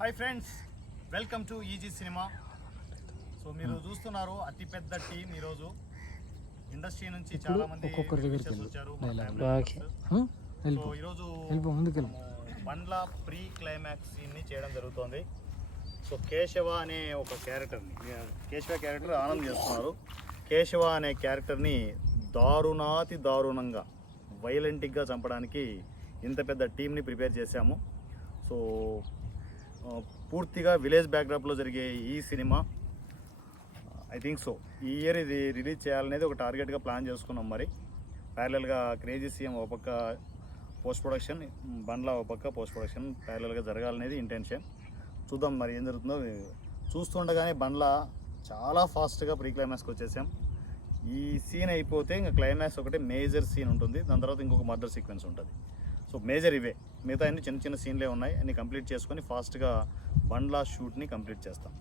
Hi friends welcome to easy cinema so మీరు చూస్తున్నారు అతిపెద్ద టీం ఈరోజు. ఇండస్ట్రీ నుంచి చాలా మంది ఒక్కొక్కరి దగ్గరికి. వచ్చారు? సో ఈరోజు బండ్ల ప్రీ క్లైమాక్స్ సీన్ని చేయడం జరుగుతోంది. సో కేశవ అనే ఒక క్యారెక్టర్ని కేశవ క్యారెక్టర్ ఆనంద్ చేస్తున్నారు. కేశవ అనే క్యారెక్టర్ని దారుణాతి దారుణంగా వైలెంటిక్గా చంపడానికి ఇంత పెద్ద టీంని ప్రిపేర్ చేశాము. సో పూర్తిగా విలేజ్ బ్యాక్డ్రాప్లో జరిగే ఈ సినిమా ఐ థింక్ సో ఈ ఇయర్ ఇది రిలీజ్ చేయాలనేది ఒక టార్గెట్గా ప్లాన్ చేసుకున్నాం మరి. ప్యారలల్గా క్రేజీ సీఎం ఒక పక్క పోస్ట్ ప్రొడక్షన్ బండ్ల ఒక పక్క పోస్ట్ ప్రొడక్షన్ ప్యారలల్గా జరగాలనేది ఇంటెన్షన్ చూద్దాం మరి ఏం జరుగుతుందో. చూస్తుండగానే బండ్ల చాలా ఫాస్ట్గా ప్రీ క్లైమాక్స్కి వచ్చేసాం. ఈ సీన్ అయిపోతే ఇంకా క్లైమాక్స్ ఒకటే మేజర్ సీన్ ఉంటుంది. దాని తర్వాత ఇంకొక మర్డర్ సీక్వెన్స్ ఉంటుంది. సో మేజర్ ఇవే. మిగతా అన్ని చిన్న చిన్న సీన్లే ఉన్నాయి. అన్ని కంప్లీట్ చేసుకొని ఫాస్ట్గా బండ్లా షూట్ని కంప్లీట్ చేస్తాం.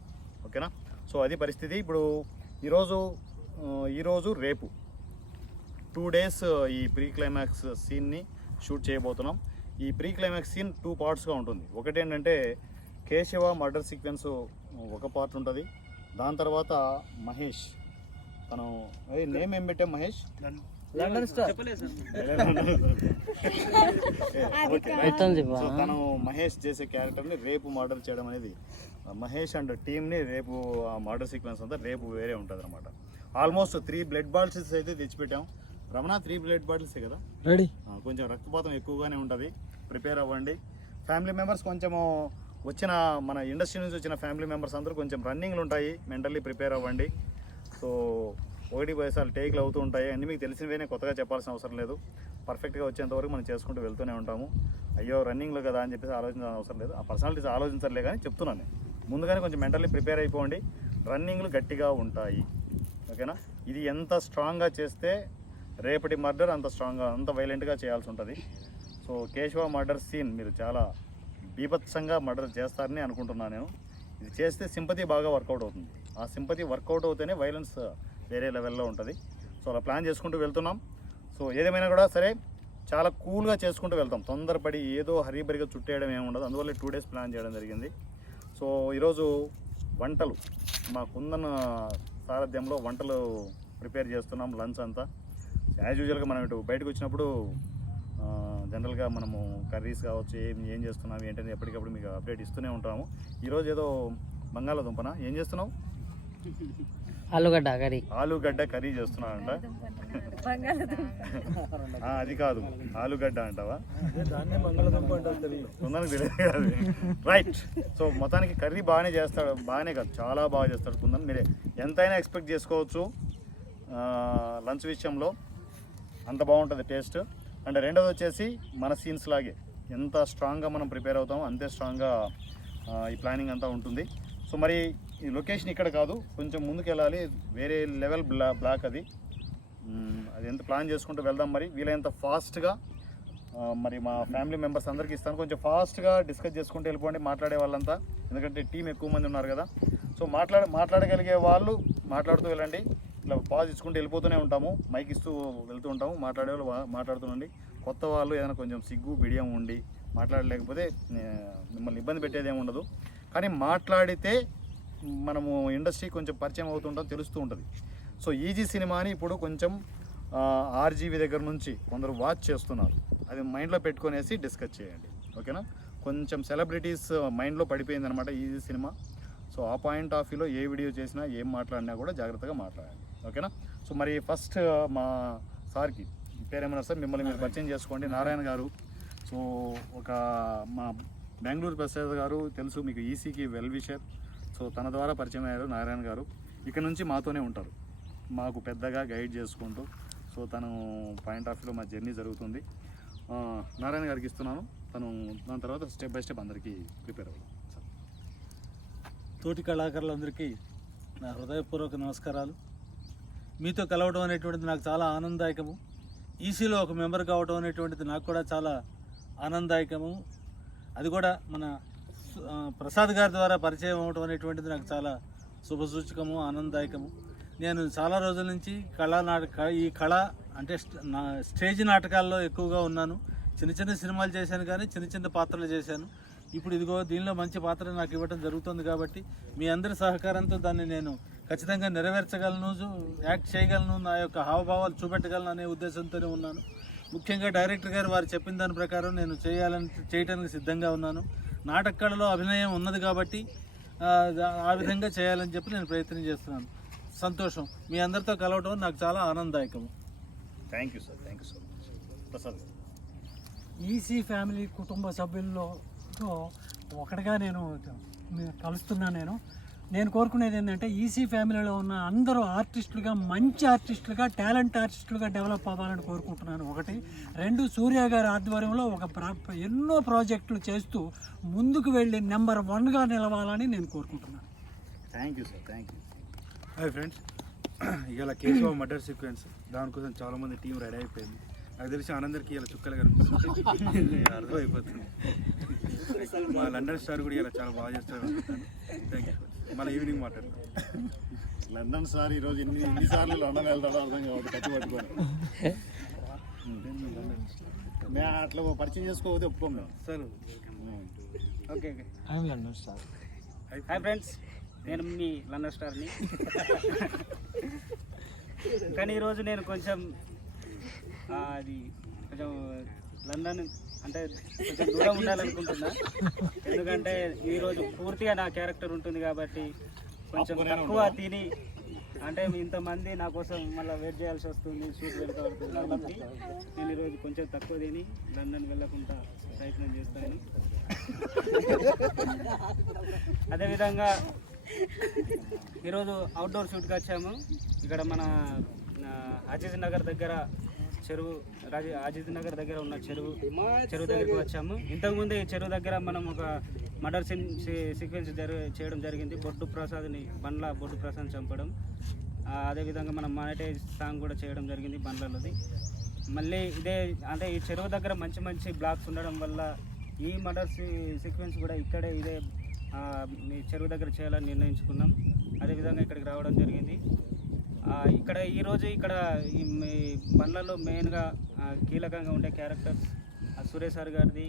ఓకేనా? సో అది పరిస్థితి. ఇప్పుడు ఈరోజు ఈరోజు రేపు టూ డేస్ ఈ ప్రీ క్లైమాక్స్ సీన్ని షూట్ చేయబోతున్నాం. ఈ ప్రీ క్లైమాక్స్ సీన్ టూ పార్ట్స్గా ఉంటుంది. ఒకటి ఏంటంటే కేశవ మర్డర్ సీక్వెన్స్ ఒక పార్ట్ ఉంటుంది. దాని తర్వాత మహేష్. తను నేమ్ ఏం పెట్టాం మహేష్? London star. సో తను మహేష్ చేసే క్యారెక్టర్ని రేపు మర్డర్ చేయడం అనేది మహేష్ అండ్ టీమ్ని రేపు ఆ మర్డర్ సీక్వెన్స్ అంతా రేపు వేరే ఉంటుంది అనమాట ఆల్మోస్ట్ త్రీ బ్లడ్ బాటిల్స్ అయితే తెచ్చిపెట్టాం. రమణ త్రీ బ్లడ్ బాటిల్సే కదా? రెడీ కొంచెం రక్తపాతం ఎక్కువగానే ఉంటుంది. ప్రిపేర్ అవ్వండి. ఫ్యామిలీ మెంబర్స్ కొంచెము వచ్చిన మన ఇండస్ట్రీ నుంచి వచ్చిన ఫ్యామిలీ మెంబర్స్ అందరూ కొంచెం రన్నింగ్లు ఉంటాయి. మెంటల్లీ ప్రిపేర్ అవ్వండి. సో ఒకటి పైసాలు టేక్లు అవుతూ ఉంటాయి. అన్నీ మీకు తెలిసినవేనే కొత్తగా చెప్పాల్సిన అవసరం లేదు. పర్ఫెక్ట్గా వచ్చేంతవరకు మనం చేసుకుంటూ వెళ్తూనే ఉంటాము. అయ్యో రన్నింగ్లో కదా అని చెప్పేసి ఆలోచించాల్సిన అవసరం లేదు. ఆ పర్సనాలిటీస్ ఆలోచించలే కానీ చెప్తున్నాను ముందుగానే కొంచెం మెంటల్లీ ప్రిపేర్ అయిపోండి. రన్నింగ్లు గట్టిగా ఉంటాయి. ఓకేనా? ఇది ఎంత స్ట్రాంగ్గా చేస్తే రేపటి మర్డర్ అంత స్ట్రాంగ్గా అంత వైలెంట్గా చేయాల్సి ఉంటుంది. సో కేశవ మర్డర్ సీన్ మీరు చాలా బీభత్సంగా మర్డర్ చేస్తారని అనుకుంటున్నాను నేను. ఇది చేస్తే సింపతి బాగా వర్కౌట్ అవుతుంది. ఆ సింపతి వర్కౌట్ అవుతేనే వైలెన్స్ వేరే లెవెల్లో ఉంటుంది. సో అలా ప్లాన్ చేసుకుంటూ వెళ్తున్నాం. సో ఏదేమైనా కూడా సరే చాలా కూల్గా చేసుకుంటూ వెళ్తాం. తొందరపడి ఏదో హరీబరిగా చుట్టేయడం ఏమి ఉండదు. అందువల్ల టూ డేస్ ప్లాన్ చేయడం జరిగింది. సో ఈరోజు వంటలు మాకుందన్న సారథ్యంలో వంటలు ప్రిపేర్ చేస్తున్నాం లంచ్ అంతా. యాజ్ యూజువల్గా మనం ఇటు బయటకు వచ్చినప్పుడు జనరల్గా మనము కర్రీస్ కావచ్చు ఏం ఏం చేస్తున్నాం ఏంటని ఎప్పటికప్పుడు మీకు అప్డేట్ ఇస్తూనే ఉంటాము. ఈరోజు ఏదో బంగాళాదుంపన? ఏం చేస్తున్నావు? ఆలుగడ్డ కర్రీ. ఆలుగడ్డ కర్రీ చేస్తున్నానంట అంట అది కాదు. ఆలుగడ్డ అంటావా? కుందనకు తెలియదు. కాదు రైట్ సో మొత్తానికి కర్రీ బాగానే చేస్తాడు. బాగానే కాదు చాలా బాగా చేస్తాడు కుందన్. మీరే ఎంతైనా ఎక్స్పెక్ట్ చేసుకోవచ్చు లంచ్ విషయంలో. అంత బాగుంటుంది టేస్ట్. అండ్ రెండోది వచ్చేసి మన సీన్స్ లాగే. ఎంత స్ట్రాంగ్గా మనం ప్రిపేర్ అవుతామో అంతే స్ట్రాంగ్గా ఈ ప్లానింగ్ అంతా ఉంటుంది. సో మరి ఈ లొకేషన్ ఇక్కడ కాదు కొంచెం ముందుకు వెళ్ళాలి వేరే లెవెల్ బ్లా బ్లాక్ అది. అది ఎంత ప్లాన్ చేసుకుంటూ వెళ్దాం మరి. వీలైనంత ఫాస్ట్గా మరి మా ఫ్యామిలీ మెంబర్స్ అందరికీ ఇస్తాను. కొంచెం ఫాస్ట్గా డిస్కస్ చేసుకుంటూ వెళ్ళిపోండి మాట్లాడే వాళ్ళంతా. ఎందుకంటే టీం ఎక్కువ మంది ఉన్నారు కదా. సో మాట్లాడ మాట్లాడగలిగే వాళ్ళు మాట్లాడుతూ వెళ్ళండి. ఇట్లా పాజ్ ఇచ్చుకుంటూ వెళ్ళిపోతూనే ఉంటాము. మైక్ ఇస్తూ వెళ్తూ ఉంటాము. మాట్లాడే వాళ్ళు మాట్లాడుతుండండి కొత్త వాళ్ళు ఏదైనా కొంచెం సిగ్గు బిడియం ఉండి మాట్లాడలేకపోతే మిమ్మల్ని ఇబ్బంది పెట్టేది ఏమి ఉండదు. కానీ మాట్లాడితే మనము ఇండస్ట్రీ కొంచెం పరిచయం అవుతుంటాం తెలుస్తూ ఉంటుంది. సో ఈజీ సినిమాని ఇప్పుడు కొంచెం ఆర్జీవి దగ్గర నుంచి కొందరు వాచ్ చేస్తున్నారు. అది మైండ్లో పెట్టుకునేసి డిస్కస్ చేయండి. ఓకేనా? కొంచెం సెలబ్రిటీస్ మైండ్లో పడిపోయింది అనమాట ఈజీ సినిమా. సో ఆ పాయింట్ ఆఫ్ వ్యూలో ఏ వీడియో చేసినా ఏం మాట్లాడినా కూడా జాగ్రత్తగా మాట్లాడండి. ఓకేనా? సో మరి ఫస్ట్ మా సార్కి పేరేమన్నారు సార్? మిమ్మల్ని మీరు పరిచయం చేసుకోండి. నారాయణ గారు. సో ఒక మా బెంగళూరు ప్రసాద్ గారు తెలుసు మీకు ఈసీకి వెల్ విషర్. సో తన ద్వారా పరిచయం అయ్యారు నారాయణ గారు. ఇక్కడ నుంచి మాతోనే ఉంటారు. మాకు పెద్దగా గైడ్ చేసుకుంటూ సో తను పాయింట్ ఆఫ్ వ్యూలో మా జర్నీ జరుగుతుంది. నారాయణ గారికి ఇస్తున్నాను. తను దాని తర్వాత స్టెప్ బై స్టెప్ అందరికీ ప్రిపేర్ అవ్వడం తోటి కళాకారులందరికీ నా హృదయపూర్వక నమస్కారాలు. మీతో కలవడం అనేటువంటిది నాకు చాలా ఆనందదాయకము. ఈసీలో ఒక మెంబర్ కావడం అనేటువంటిది నాకు కూడా చాలా ఆనందదాయకము. అది కూడా మన ప్రసాద్ గారి ద్వారా పరిచయం అవటం అనేటువంటిది నాకు చాలా శుభసూచకము ఆనందదాయకము. నేను చాలా రోజుల నుంచి కళా నాటక ఈ కళ అంటే నా స్టేజ్ నాటకాల్లో ఎక్కువగా ఉన్నాను. చిన్న చిన్న సినిమాలు చేశాను కానీ చిన్న చిన్న పాత్రలు చేశాను. ఇప్పుడు ఇదిగో దీనిలో మంచి పాత్ర నాకు ఇవ్వడం జరుగుతుంది కాబట్టి మీ అందరి సహకారంతో దాన్ని నేను ఖచ్చితంగా నెరవేర్చగలను యాక్ట్ చేయగలను నా యొక్క హావభావాలు చూపెట్టగలను అనే ఉద్దేశంతోనే ఉన్నాను. ముఖ్యంగా డైరెక్టర్ గారు వారు చెప్పిన దాని ప్రకారం నేను చేయాలని చేయడానికి సిద్ధంగా ఉన్నాను. నాటక కళలో అభినయం ఉన్నది కాబట్టి ఆ, విధంగా చేయాలని చెప్పి నేను ప్రయత్నం చేస్తున్నాను. సంతోషం. మీ అందరితో కలవటం నాకు చాలా ఆనందదాయకము. Thank you sir thank you so much Prasad. EC family కుటుంబ సభ్యుల్లో తో ఒకటిగా నేను కలుస్తున్నా నేను. నేను కోరుకునేది ఏంటంటే ఈసీ ఫ్యామిలీలో ఉన్న అందరూ ఆర్టిస్టులుగా మంచి ఆర్టిస్టులుగా టాలెంట్ ఆర్టిస్టులుగా డెవలప్ అవ్వాలని కోరుకుంటున్నాను. ఒకటి. రెండు సూర్య గారి ఆధ్వర్యంలో ఒక ప్ర- ఎన్నో ప్రాజెక్టులు చేస్తూ ముందుకు వెళ్ళి నెంబర్ వన్గా నిలవాలని నేను కోరుకుంటున్నాను. Thank you sir thank you. Hi friends. ఇవాళ కేశవ మర్డర్ సీక్వెన్స్. దానికోసం చాలా మంది టీం రెడీ అయిపోయింది. నాకు తెలిసి ఆనందరికి ఇలా చుక్కలు కనిపిస్తుంది అర్థమైపోతుంది. మా లండన్ స్టార్ కూడా ఇలా చాలా బాగా చేస్తారు థ్యాంక్ యూ. మళ్ళీ ఈవినింగ్ మాట్లాడతాం. లండన్ సార్ ఈరోజు ఎన్ని ఎన్నిసార్లు లండన్ వెళ్తాడో అర్థం కావద్దు కత్తి పట్టుకొని. మేము అట్లా పరిచయం చేసుకోకపోతే ఒప్పుకోం మేము sir. Okay okay. Hi friends నేను మీ లండన్ స్టార్ని కానీ ఈరోజు నేను కొంచెం అది కొంచెం లండన్ అంటే కొంచెం దూరం ఉండాలనుకుంటున్నా. ఎందుకంటే ఈరోజు పూర్తిగా నా క్యారెక్టర్ ఉంటుంది కాబట్టి కొంచెం తక్కువ తిని అంటే ఇంతమంది నా కోసం మళ్ళీ వెయిట్ చేయాల్సి వస్తుంది షూట్ వెళ్తా పడుతుంది కాబట్టి నేను ఈరోజు కొంచెం తక్కువ తిని లండన్ వెళ్ళకుండా ప్రయత్నం చేస్తాను. అదేవిధంగా ఈరోజు అవుట్డోర్ షూట్కి వచ్చాము. ఇక్కడ మన అజీజ్ నగర్ దగ్గర చెరువు రాజీ అజీజ్ నగర్ దగ్గర ఉన్న చెరువు చెరువు దగ్గరికి వచ్చాము. ఇంతకుముందు ఈ చెరువు దగ్గర మనం ఒక మర్డర్ సీన్ సీక్వెన్స్ జరి చేయడం జరిగింది. బొడ్డు ప్రసాద్ని బండ్ల బొడ్డు ప్రసాద్ చంపడం. అదేవిధంగా మనం మానిటైజ్ సాంగ్ కూడా చేయడం జరిగింది బండ్లలోది. మళ్ళీ ఇదే అంటే ఈ చెరువు దగ్గర మంచి మంచి బ్లాక్స్ ఉండడం వల్ల ఈ మర్డర్ సీక్వెన్స్ కూడా ఇక్కడే ఇదే మీ చెరువు దగ్గర చేయాలని నిర్ణయించుకున్నాం. అదేవిధంగా ఇక్కడికి రావడం జరిగింది. ఇక్కడ ఈరోజు ఇక్కడ ఈ బండ్లలో మెయిన్గా కీలకంగా ఉండే క్యారెక్టర్స్ సురేష్ సార్ గారిది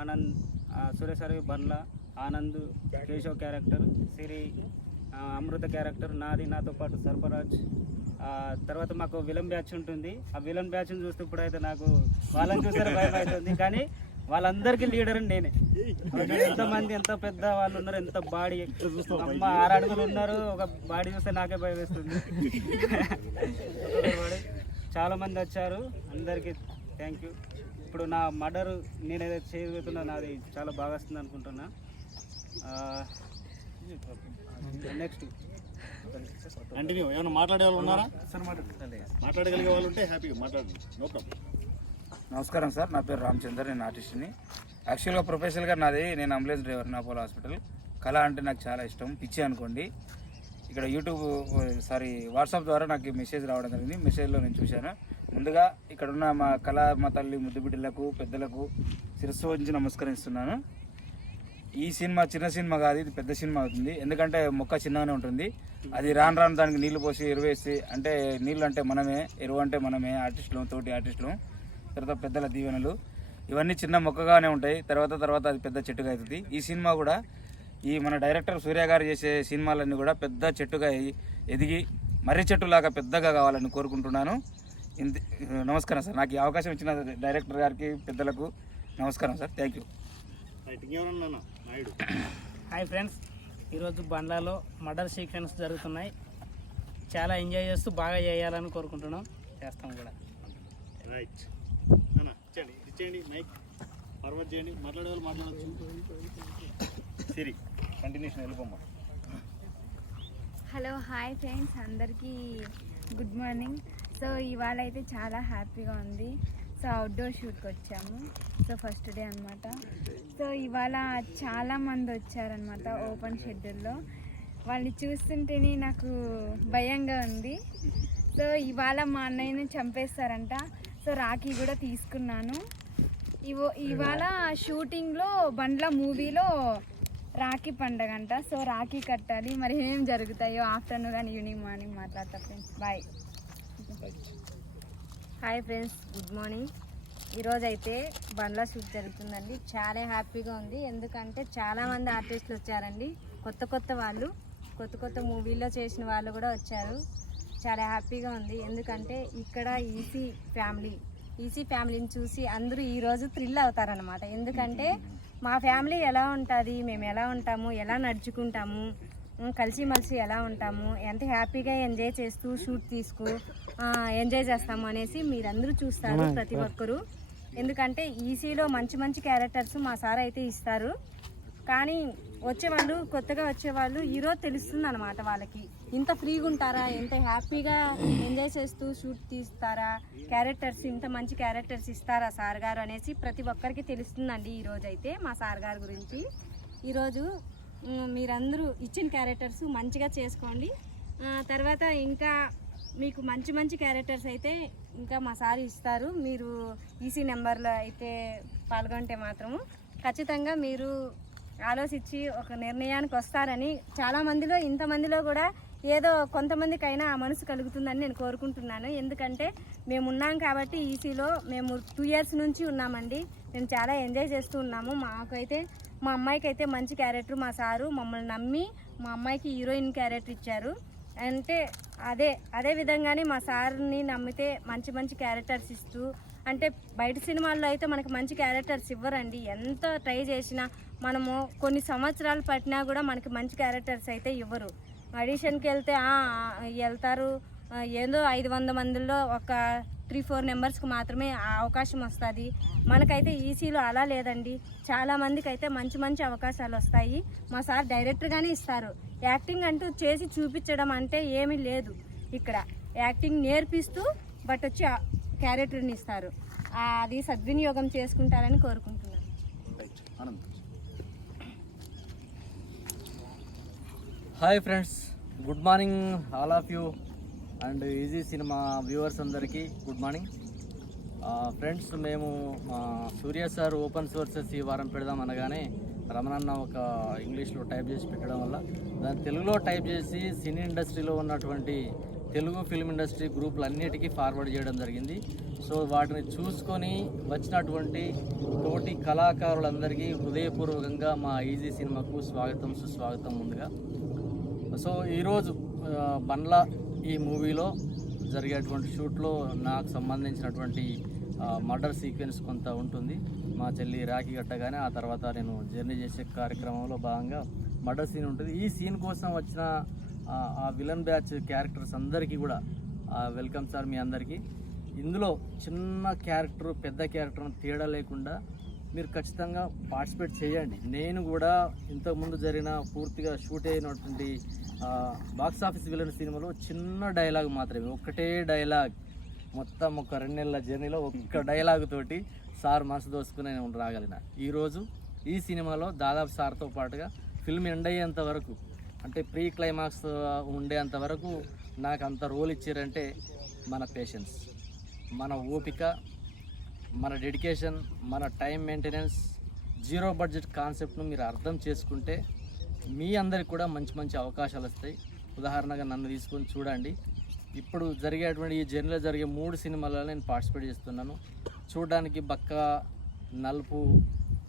Anand Suresh sir Bandla Anand Keshav character Siri Amrutha character నాది నాతో పాటు సర్ఫరాజ్ తర్వాత మాకు విలన్ బ్యాచ్ ఉంటుంది. ఆ విలన్ బ్యాచ్ని చూస్తే ఇప్పుడైతే నాకు వాళ్ళని చూస్తే భయం అవుతుంది కానీ వాళ్ళందరికీ లీడర్ నేనే. ఎంత మంది ఎంత పెద్ద వాళ్ళు ఉన్నారు ఎంత బాడీ. అమ్మ ఆరు అడుగులు ఉన్నారు ఒక బాడీ చూస్తే నాకే భయం వేస్తుంది. చాలా మంది వచ్చారు అందరికీ థ్యాంక్ యూ ఇప్పుడు నా మర్డర్ నేను ఏదైతే చేయబోతున్నా నాది చాలా బాగా వస్తుంది అనుకుంటున్నా. నెక్స్ట్ కంటిన్యూ ఏమైనా మాట్లాడే వాళ్ళు ఉన్నారా? మాట్లాడగలిగే వాళ్ళు ఉంటే హ్యాపీగా మాట్లాడండి. నో ప్రాబ్లం నమస్కారం సార్ నా పేరు రామచందర్ నేను ఆర్టిస్ట్ని. యాక్చువల్గా ప్రొఫెషనల్గా నాది నేను అంబులెన్స్ డ్రైవర్ నాపోలో హాస్పిటల్. కళ అంటే నాకు చాలా ఇష్టం. పిచ్చి అనుకోండి. ఇక్కడ యూట్యూబ్ సారీ వాట్సాప్ ద్వారా నాకు మెసేజ్ రావడం జరిగింది. మెసేజ్లో నేను చూశాను. ముందుగా ఇక్కడ ఉన్న మా కళ మా తల్లి ముద్దు బిడ్డలకు పెద్దలకు శిరస్సు వంచి నమస్కరిస్తున్నాను. ఈ సినిమా చిన్న సినిమా కాదు ఇది పెద్ద సినిమా అవుతుంది. ఎందుకంటే మొక్క చిన్నగానే ఉంటుంది. అది రాను రాను దానికి నీళ్ళు పోసి ఎరువేసి అంటే నీళ్ళు అంటే మనమే ఎరువు అంటే మనమే ఆర్టిస్టులు తోటి ఆర్టిస్టులు. తర్వాత పెద్దల దీవెనలు. ఇవన్నీ చిన్న మొక్కగానే ఉంటాయి. తర్వాత తర్వాత అది పెద్ద చెట్టుగా అవుతుంది. ఈ సినిమా కూడా ఈ మన డైరెక్టర్ సూర్య గారు చేసే సినిమాలన్నీ కూడా పెద్ద చెట్టుగా ఎదిగి మర్రి చెట్టులాగా పెద్దగా కావాలని కోరుకుంటున్నాను. ఇంత నమస్కారం సార్. నాకు ఈ అవకాశం ఇచ్చిన డైరెక్టర్ గారికి పెద్దలకు నమస్కారం sir. Thank you. Hi friends. ఈరోజు బండ్లలో మర్డర్ సీక్వెన్స్ జరుగుతున్నాయి. చాలా ఎంజాయ్ చేస్తూ బాగా చేయాలని కోరుకుంటున్నాం. చేస్తాం కూడా. రైట్. ఇచ్చేయండి. మైక్ ఫార్వర్డ్ చేయండి. మాట్లాడే వాళ్ళు మాట్లాడచ్చు. Siri continuation వెళ్ళిపోమ్మా. Hello hi friends. అందరికీ గుడ్ మార్నింగ్. సో ఇవాళ అయితే చాలా హ్యాపీగా ఉంది. సో అవుట్డోర్ షూట్కి వచ్చాము. సో ఫస్ట్ డే అనమాట సో ఇవాళ చాలా మంది వచ్చారనమాట ఓపెన్ షెడ్యూల్లో వాళ్ళని చూస్తుంటేనే నాకు భయంగా ఉంది. సో ఇవాళ మా అన్నయ్యని చంపేస్తారంట. సో రాఖీ కూడా తీసుకున్నాను. ఇవో ఇవాళ షూటింగ్లో బండ్ల మూవీలో రాఖీ పండగ అంట సో రాఖీ కట్టాలి. మరి ఏం జరుగుతాయో ఆఫ్టర్నూన్ కానీ ఈవినింగ్ మార్నింగ్ మాట్లాడతా friends. Bye. Hi friends good morning. ఈరోజు అయితే బండ్ల షూట్ జరుగుతుందండి. చాలా హ్యాపీగా ఉంది. ఎందుకంటే చాలామంది ఆర్టిస్టులు వచ్చారండి. కొత్త కొత్త వాళ్ళు కొత్త కొత్త మూవీలో చేసిన వాళ్ళు కూడా వచ్చారు. చాలా హ్యాపీగా ఉంది. ఎందుకంటే ఇక్కడ ఈసీ ఫ్యామిలీ ఈసీ ఫ్యామిలీని చూసి అందరూ ఈరోజు థ్రిల్ అవుతారనమాట ఎందుకంటే మా ఫ్యామిలీ ఎలా ఉంటుంది మేము ఎలా ఉంటాము ఎలా నడుచుకుంటాము కలిసిమెలిసి ఎలా ఉంటాము ఎంత హ్యాపీగా ఎంజాయ్ చేస్తూ షూట్ తీసుకు ఎంజాయ్ చేస్తాము అనేసి మీరందరూ చూస్తారు ప్రతి ఒక్కరు. ఎందుకంటే ఈసీలో మంచి మంచి క్యారెక్టర్స్ మా సార్ అయితే ఇస్తారు. కానీ వచ్చేవాళ్ళు కొత్తగా వచ్చేవాళ్ళు ఈరోజు తెలుస్తుంది అనమాట వాళ్ళకి. ఇంత ఫ్రీగా ఉంటారా? ఎంత హ్యాపీగా ఎంజాయ్ చేస్తూ షూట్ తీస్తారా? క్యారెక్టర్స్ ఇంత మంచి క్యారెక్టర్స్ ఇస్తారా సార్ గారు అనేసి ప్రతి ఒక్కరికి తెలుస్తుందండి ఈరోజు అయితే మా సార్ గారి గురించి. ఈరోజు మీరందరూ ఇచ్చిన క్యారెక్టర్స్ మంచిగా చేసుకోండి. తర్వాత ఇంకా మీకు మంచి మంచి క్యారెక్టర్స్ అయితే ఇంకా మా సార్ ఇస్తారు. మీరు ఈసీ నెంబర్లో అయితే పాల్గొంటే మాత్రము ఖచ్చితంగా మీరు ఆలోచించి ఒక నిర్ణయానికి వస్తారని చాలా మందిలో ఇంతమందిలో కూడా ఏదో కొంతమందికైనా ఆ మనసు కలుగుతుందని నేను కోరుకుంటున్నాను. ఎందుకంటే మేము ఉన్నాం కాబట్టి ఈసీలో మేము టూ ఇయర్స్ నుంచి ఉన్నామండి. మేము చాలా ఎంజాయ్ చేస్తూ ఉన్నాము. మాకైతే మా అమ్మాయికి అయితే మంచి క్యారెక్టర్ మా సారు మమ్మల్ని నమ్మి మా అమ్మాయికి హీరోయిన్ క్యారెక్టర్ ఇచ్చారు. అంటే అదే అదే విధంగానే మా సార్ని నమ్మితే మంచి మంచి క్యారెక్టర్స్ ఇస్తూ అంటే బయట సినిమాల్లో అయితే మనకి మంచి క్యారెక్టర్స్ ఇవ్వరండి. ఎంత ట్రై చేసినా మనము కొన్ని సంవత్సరాలు పట్టినా కూడా మనకి మంచి క్యారెక్టర్స్ అయితే ఇవ్వరు. ఆడిషన్కి వెళ్తే వెళ్తారు. ఏదో ఐదు వంద మందిలో ఒక త్రీ ఫోర్ మెంబర్స్కి మాత్రమే ఆ అవకాశం వస్తుంది. మనకైతే ఈసీలో అలా లేదండి. చాలా మందికి అయితే మంచి మంచి అవకాశాలు వస్తాయి. మా సార్ డైరెక్టర్గానే ఇస్తారు. యాక్టింగ్ అంటూ చేసి చూపించడం అంటే ఏమీ లేదు ఇక్కడ. యాక్టింగ్ నేర్పిస్తూ బట్ వచ్చి క్యారెక్టర్ని ఇస్తారు. అది సద్వినియోగం చేసుకుంటారని కోరుకుంటున్నాను right Anand hi friends good morning all of you and easy cinema viewers అందరికీ గుడ్ మార్నింగ్. ఫ్రెండ్స్ మేము సూర్య సార్ ఓపెన్ సోర్సెస్ ఈ వారం పెడదాం అనగానే రమణన్న ఒక ఇంగ్లీష్లో టైప్ చేసి పెట్టడం వల్ల దాన్ని తెలుగులో టైప్ చేసి సినీ ఇండస్ట్రీలో ఉన్నటువంటి తెలుగు ఫిల్మ్ ఇండస్ట్రీ గ్రూపులు అన్నిటికీ ఫార్వర్డ్ చేయడం జరిగింది. సో వాటిని చూసుకొని వచ్చినటువంటి తోటి కళాకారులందరికీ హృదయపూర్వకంగా మా ఈజీ సినిమాకు స్వాగతం సుస్వాగతం ముందుగా. సో ఈరోజు బండ్ల ఈ మూవీలో జరిగేటువంటి షూట్లో నాకు సంబంధించినటువంటి మర్డర్ సీక్వెన్స్ కొంత ఉంటుంది. మా చెల్లి రాఖీ కట్టగానే ఆ తర్వాత నేను జర్నీ చేసే కార్యక్రమంలో భాగంగా మర్డర్ సీన్ ఉంటుంది. ఈ సీన్ కోసం వచ్చిన ఆ, విలన్ బ్యాచ్ క్యారెక్టర్స్ అందరికీ కూడా వెల్కమ్ సార్ మీ అందరికీ. ఇందులో చిన్న క్యారెక్టర్ పెద్ద క్యారెక్టర్ తేడా లేకుండా మీరు ఖచ్చితంగా పార్టిసిపేట్ చేయండి. నేను కూడా ఇంతకుముందు జరిగిన పూర్తిగా షూట్ అయినటువంటి బాక్స్ ఆఫీస్ విలన్ సినిమాలో చిన్న డైలాగ్ మాత్రమే ఒక్కటే డైలాగ్ మొత్తం ఒక రెండు నెలల జర్నీలో ఒక్క డైలాగ్ తోటి సార్ మనసు దోసుకుని నేను రాగలిగిన. ఈరోజు ఈ సినిమాలో దాదాపు సార్తో పాటుగా ఫిల్మ్ ఎండ్ అయ్యేంత వరకు అంటే ప్రీ క్లైమాక్స్ ఉండేంత వరకు నాకు అంత రోల్ ఇచ్చారంటే మన పేషెన్స్ మన ఓపిక మన డెడికేషన్ మన టైం మెయింటెనెన్స్ జీరో బడ్జెట్ కాన్సెప్ట్ను మీరు అర్థం చేసుకుంటే మీ అందరికి కూడా మంచి మంచి అవకాశాలు వస్తాయి. ఉదాహరణగా నన్ను తీసుకొని చూడండి. ఇప్పుడు జరిగేటువంటి ఈ జర్నీలో జరిగే మూడు సినిమాలలో నేను పార్టిసిపేట్ చేస్తున్నాను. చూడడానికి బక్క నలుపు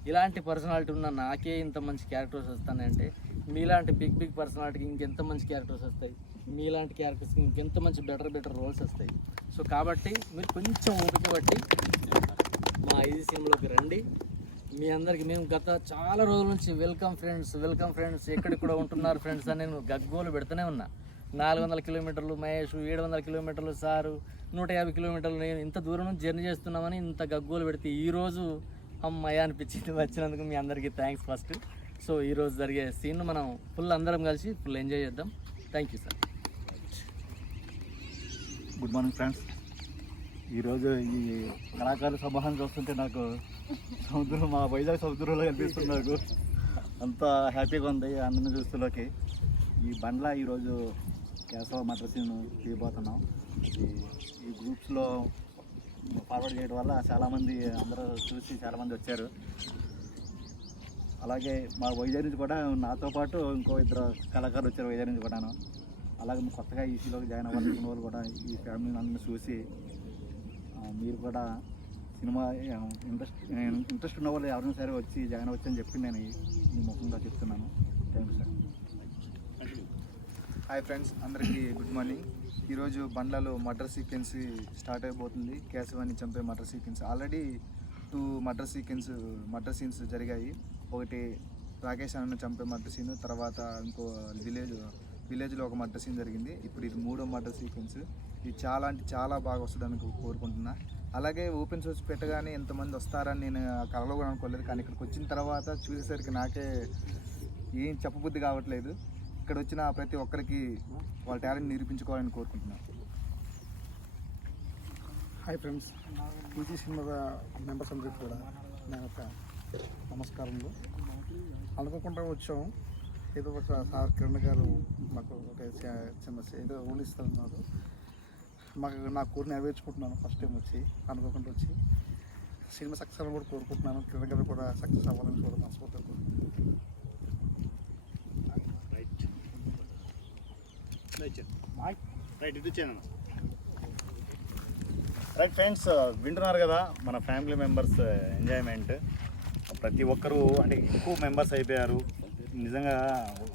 ఇలాంటి పర్సనాలిటీ ఉన్న నాకే ఇంత మంచి క్యారెక్టర్స్ వస్తానంటే మీలాంటి బిగ్ బిగ్ పర్సనాలిటీకి ఇంకెంత మంచి క్యారెక్టర్స్ వస్తాయి? మీలాంటి క్యారెక్టర్స్కి ఇంకెంత మంచి బెటర్ బెటర్ రోల్స్ వస్తాయి? సో కాబట్టి మీరు కొంచెం ఓపిక పట్టి మా ఐదు సినిమాలోకి రండి. మీ అందరికి మేము గత చాలా రోజుల నుంచి వెల్కమ్ ఫ్రెండ్స్ వెల్కమ్ ఫ్రెండ్స్ ఎక్కడికి కూడా ఉంటున్నారు ఫ్రెండ్స్ అని నేను గగ్గోలు పెడుతూనే ఉన్నా. నాలుగు వందల కిలోమీటర్లు మహేష్ ఏడు వందల కిలోమీటర్లు సారు నూట యాభై కిలోమీటర్లు నేను ఇంత దూరం నుంచి జర్నీ చేస్తున్నామని ఇంత గగ్గోలు పెడితే ఈరోజు అమ్మాయి అనిపించింది వచ్చినందుకు మీ అందరికీ థ్యాంక్స్ ఫస్ట్ సో ఈరోజు జరిగే సీన్ మనం ఫుల్ అందరం కలిసి ఫుల్ ఎంజాయ్ చేద్దాం. Thank you sir good morning friends ఈరోజు ఈ కళాకారుల సమూహాన్ని చూస్తుంటే నాకు సముద్రం మా వైజాగ్ సముద్రంలో కనిపిస్తుంది నాకు అంత హ్యాపీగా ఉంది అందరిని చూస్తులోకి ఈ బండ్ల ఈరోజు కేశవ మద్రసీను తీయబోతున్నాం. ఈ ఈ గ్రూప్స్లో ఫార్వర్డ్ చేయడం వల్ల చాలామంది అందరూ చూసి చాలామంది వచ్చారు. అలాగే మా వైజాగ్ నుంచి కూడా నాతో పాటు ఇంకో ఇద్దరు కళాకారులు వచ్చారు వైజాగ్ నుంచి కూడాను. అలాగే కొత్తగా ఈసీలోకి జాయిన్ అవ్వాలనుకున్న వాళ్ళు కూడా ఈ ఫ్యామిలీని అందరిని చూసి మీరు కూడా సినిమా ఇంట్రెస్ట్ ఇంట్రెస్ట్ ఉన్న వాళ్ళు ఎవరైనా సరే వచ్చి జగన్ వచ్చి అని చెప్పి నేను ఈ ఈ ముఖంగా చెప్తున్నాను. Thank you sir hi friends అందరికీ గుడ్ మార్నింగ్ ఈరోజు బండ్లలో మటర్ సీక్వెన్స్ స్టార్ట్ అయిపోతుంది. కేశవాన్ని చంపే murder sequence. Already two murder sequence murder scenes జరిగాయి. ఒకటి రాకేష్ అన్న చంపే మటర్ సీన్ తర్వాత ఇంకో విలేజ్ విలేజ్లో ఒక మర్డర్ సీన్ జరిగింది. ఇప్పుడు ఇది మూడో మర్డర్ సీక్వెన్స్. ఇది చాలా అంటే చాలా బాగా వస్తుందని కోరుకుంటున్నా. అలాగే ఓపెన్ సోర్స్ పెట్టగానే ఎంతమంది వస్తారని నేను కలలో కూడా అనుకోలేదు. కానీ ఇక్కడికి వచ్చిన తర్వాత చూసేసరికి నాకే ఏం చెప్పబుద్ధి కావట్లేదు. ఇక్కడ వచ్చిన ప్రతి ఒక్కరికి వాళ్ళ టాలెంట్ నిరూపించుకోవాలని కోరుకుంటున్నాను hi friends PG cinema members అందరికీ కూడా నా యొక్క నమస్కారంలో అనుకోకుండా వచ్చాము ఏదో ఒక సార్ కిరణ్ గారు మాకు ఒక చిన్న ఏదో ఊహిస్తున్నారు మాకు నా కోరిని నెరవేర్చుకుంటున్నాను ఫస్ట్ టైం వచ్చి అనుకోకుండా వచ్చి. సినిమా సక్సెస్ అవ్వాలని కూడా కోరుకుంటున్నాను. కిరణ్ గారు కూడా సక్సెస్ అవ్వాలని కూడా మనస్ఫూర్తిగా రైట్ ఇది వచ్చాను రైట్ ఫ్రెండ్స్ వింటున్నారు కదా మన ఫ్యామిలీ మెంబర్స్ ఎంజాయ్మెంట్ ప్రతి ఒక్కరూ అంటే ఎక్కువ మెంబర్స్ అయిపోయారు. నిజంగా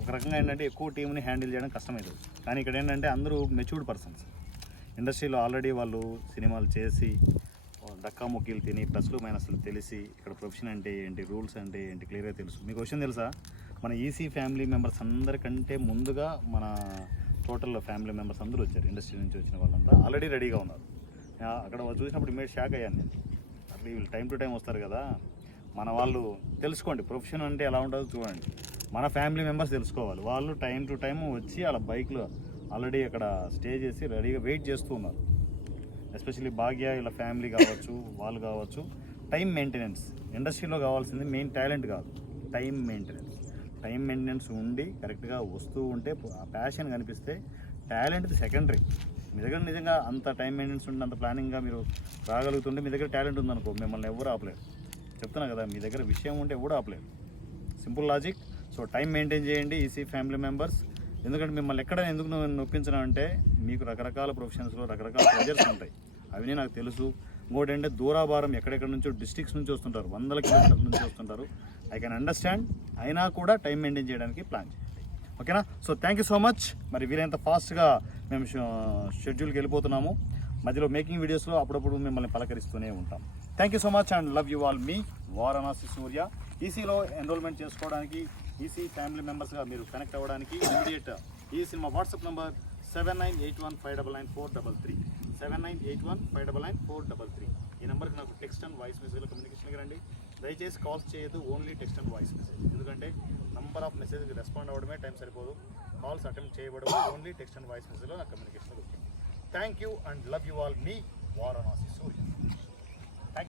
ఒక రకంగా ఏంటంటే ఎక్కువ టీంని హ్యాండిల్ చేయడం కష్టమవుతుంది కానీ ఇక్కడ ఏంటంటే అందరూ మెచ్యూర్డ్ పర్సన్స్. ఇండస్ట్రీలో ఆల్రెడీ వాళ్ళు సినిమాలు చేసి డక్కా ముక్కీలు తిని ప్లస్లు మైనస్లు తెలిసి ఇక్కడ ప్రొఫెషన్ అంటే ఏంటి రూల్స్ అంటే ఏంటి క్లియర్గా తెలుసు. మీకు విషయం తెలుసా? మన ఈసీ ఫ్యామిలీ మెంబర్స్ అందరికంటే ముందుగా మన టోటల్ ఫ్యామిలీ మెంబర్స్ అందరూ వచ్చారు. ఇండస్ట్రీ నుంచి వచ్చిన వాళ్ళంతా ఆల్రెడీ రెడీగా ఉన్నారు. అక్కడ వాళ్ళు చూసినప్పుడు మీరు షాక్ అయ్యాను నేను. అట్లా వీళ్ళు టైం టు టైం వస్తారు కదా. మన వాళ్ళు తెలుసుకోండి ప్రొఫెషన్ అంటే ఎలా ఉంటుందో చూడండి. మన ఫ్యామిలీ మెంబర్స్ తెలుసుకోవాలి. వాళ్ళు టైం టు టైం వచ్చి వాళ్ళ బైక్లో ఆల్రెడీ అక్కడ స్టే చేసి రెడీగా వెయిట్ చేస్తూ ఉన్నారు. ఎస్పెషల్లీ భాగ్య ఇలా ఫ్యామిలీ కావచ్చు వాళ్ళు కావచ్చు. Time maintenance. ఇండస్ట్రీలో కావాల్సింది మెయిన్ టాలెంట్ కాదు. Time maintenance. టైం మెయింటెనెన్స్ ఉండి కరెక్ట్గా వస్తూ ఉంటే ఆ ప్యాషన్ కనిపిస్తే టాలెంట్ సెకండరీ. మీ దగ్గర నిజంగా అంత టైం మెయింటెనెన్స్ ఉండి అంత ప్లానింగ్గా మీరు రాగలుగుతుంటే మీ దగ్గర టాలెంట్ ఉందనుకో మిమ్మల్ని ఎవరు ఆపలేరు. చెప్తున్నా కదా మీ దగ్గర విషయం ఉంటే ఎవరు ఆపలేరు. Simple logic. So time maintain చేయండి ఈసీ ఫ్యామిలీ మెంబర్స్. ఎందుకంటే మిమ్మల్ని ఎక్కడ ఎందుకు నొ- నొప్పించడం అంటే మీకు రకరకాల ప్రొఫెషన్స్లో రకరకాల ప్రెజర్స్ ఉంటాయి. అవన్నీ నాకు తెలుసు. ఇంకోటి అంటే దూరాభారం ఎక్కడెక్కడ నుంచో డిస్ట్రిక్ట్స్ నుంచి వస్తుంటారు. వందల కిలోమీటర్ల నుంచి వస్తుంటారు. I can understand. అయినా కూడా టైం మెయింటైన్ చేయడానికి ప్లాన్ చేయండి. ఓకేనా? So thank you so much. మరి వీలైనంత ఫాస్ట్గా మేము షెడ్యూల్కి వెళ్ళిపోతున్నాము. మధ్యలో మేకింగ్ వీడియోస్లో అప్పుడప్పుడు మిమ్మల్ని పలకరిస్తూనే ఉంటాం. Thank you so much and love you all మీ వారణాసి సూర్య. ఈసీలో ఎన్రోల్మెంట్ చేసుకోవడానికి ఈసీ ఫ్యామిలీ మెంబర్స్గా మీరు కనెక్ట్ అవ్వడానికి ఇమీడియట్ ఈ cinema WhatsApp number seven nine eight one five double nine four double three. Seven nine eight one five double nine four double three. ఈ నెంబర్కి నాకు text and voice మెసేజ్లో కమ్యూనికేషన్కి రండి. దయచేసి కాల్స్ చేయదు only text and voice message. ఎందుకంటే number of మెసేజ్కి respond అవ్వడమే టైం సరిపోదు. కాల్స్ అటెంప్ట్ చేయబడవు ఓన్లీ టెక్స్ట్ అండ్ వాయిస్ మెసేజ్లో నాకు కమ్యూనికేషన్ వచ్చింది thank you and love you all me Varanasi Surya.